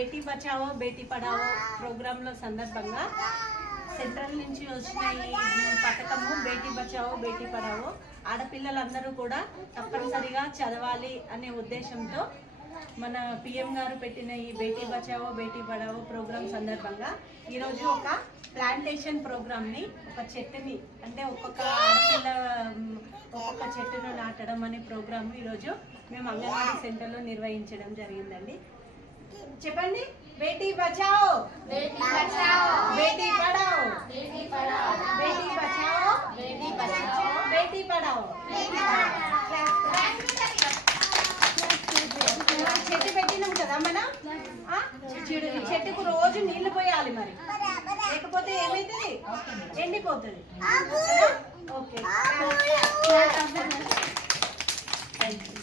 బేటీ బచావో బేటీ పడావో ప్రోగ్రాంలో సందర్భంగా సెంట్రల్ నుంచి వచ్చిన ఈ పథకము బేటీ బచావో బేటీ పడావో ఆడపిల్లలందరూ కూడా తప్పనిసరిగా చదవాలి అనే ఉద్దేశంతో మన పిఎం గారు పెట్టిన ఈ బేటీ బచావో బేటీ పడావో ప్రోగ్రాం సందర్భంగా ఈరోజు ఒక ప్లాంటేషన్ ప్రోగ్రామ్ని ఒక చెట్టుని అంటే ఒక్కొక్క ఆడపిల్ల ఒక్కొక్క చెట్టును నాటడం అనే ప్రోగ్రామ్ ఈరోజు మేము అంగన్వాడీ సెంటర్లో నిర్వహించడం జరిగిందండి. చెప్పండి. బేటీ బచావో బేటీ పడావో బేటీ బచావో బేటీ పడావో. చెట్టు పెట్టినాం కదా మనం, చెట్టుకు రోజు నీళ్లు పోయాలి, మరి లేకపోతే ఏమైతుంది, ఎండిపోతుంది. Okay, thank you.